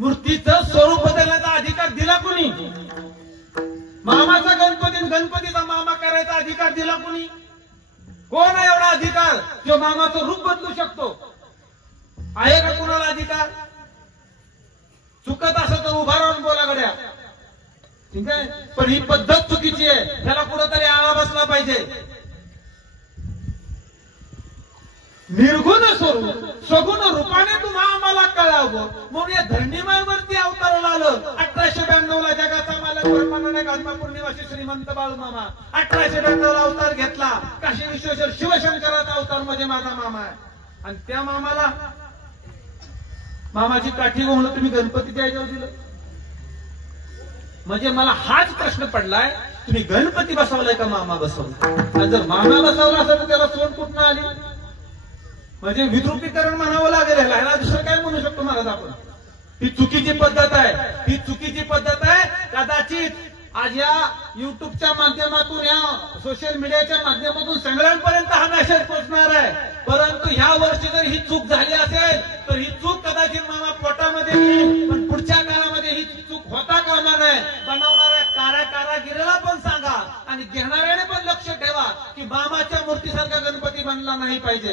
मूर्तीचं स्वरूप बदलण्याचा अधिकार दिला कोणी? मामाचा गणपती, गणपतीचा मामा करायचा अधिकार दिला कोणी? कोण आहे एवढा अधिकार जो मामाचं रूप बदलू शकतो? आहे का कोणाला अधिकार? चुकत असं तर उभा राहून बोला गड्या, ठीक आहे, पण ही पद्धत चुकीची आहे, त्याला कुठंतरी आळा बसला पाहिजे. निर्गुण स्वरूप सगुण रूपाने तुम्हा आम्हाला कळावं म्हणून या धरणीमाईवरती अवताराला आलं. 1892 ला जगाचा मालक परमानंद गांधीपूर निवासी श्रीमंत बाळूमामा 1892 ला अवतार घेतला. काशी विश्वेश्वर शिवशंकराचा अवतार म्हणजे माझा मामा आहे. आणि त्या मामाची काठी म्हणून तुम्ही गणपतीच्या याच्यावर दिलं. म्हणजे मला हाच प्रश्न पडलाय, तुम्ही गणपती बसवलाय का मामा बसवलाय? जर मामा बसवला असेल तर त्याला तोंड कुठनं आली? म्हणजे विद्रुपीकरण म्हणावं लागेल ह्याला, दुसरं काय म्हणू शकतो महाराज आपण? ही चुकीची पद्धत आहे, ही चुकीची पद्धत आहे. कदाचित आज या युट्यूबच्या माध्यमातून, या सोशल मीडियाच्या माध्यमातून सगळ्यांपर्यंत हा मेसेज पोहोचणार आहे. परंतु ह्या वर्षी जर ही चूक झाली असेल तर ही चूक कदाचित मामा पोटामध्ये येईल, पण पुढच्या काळामध्ये ही चूक होता कामा नये. बनवणाऱ्या कारागिराला पण सांगा आणि घेणाऱ्याने पण लक्ष ठेवा की मामाच्या मूर्तीसारखा गणपती बनला नाही पाहिजे.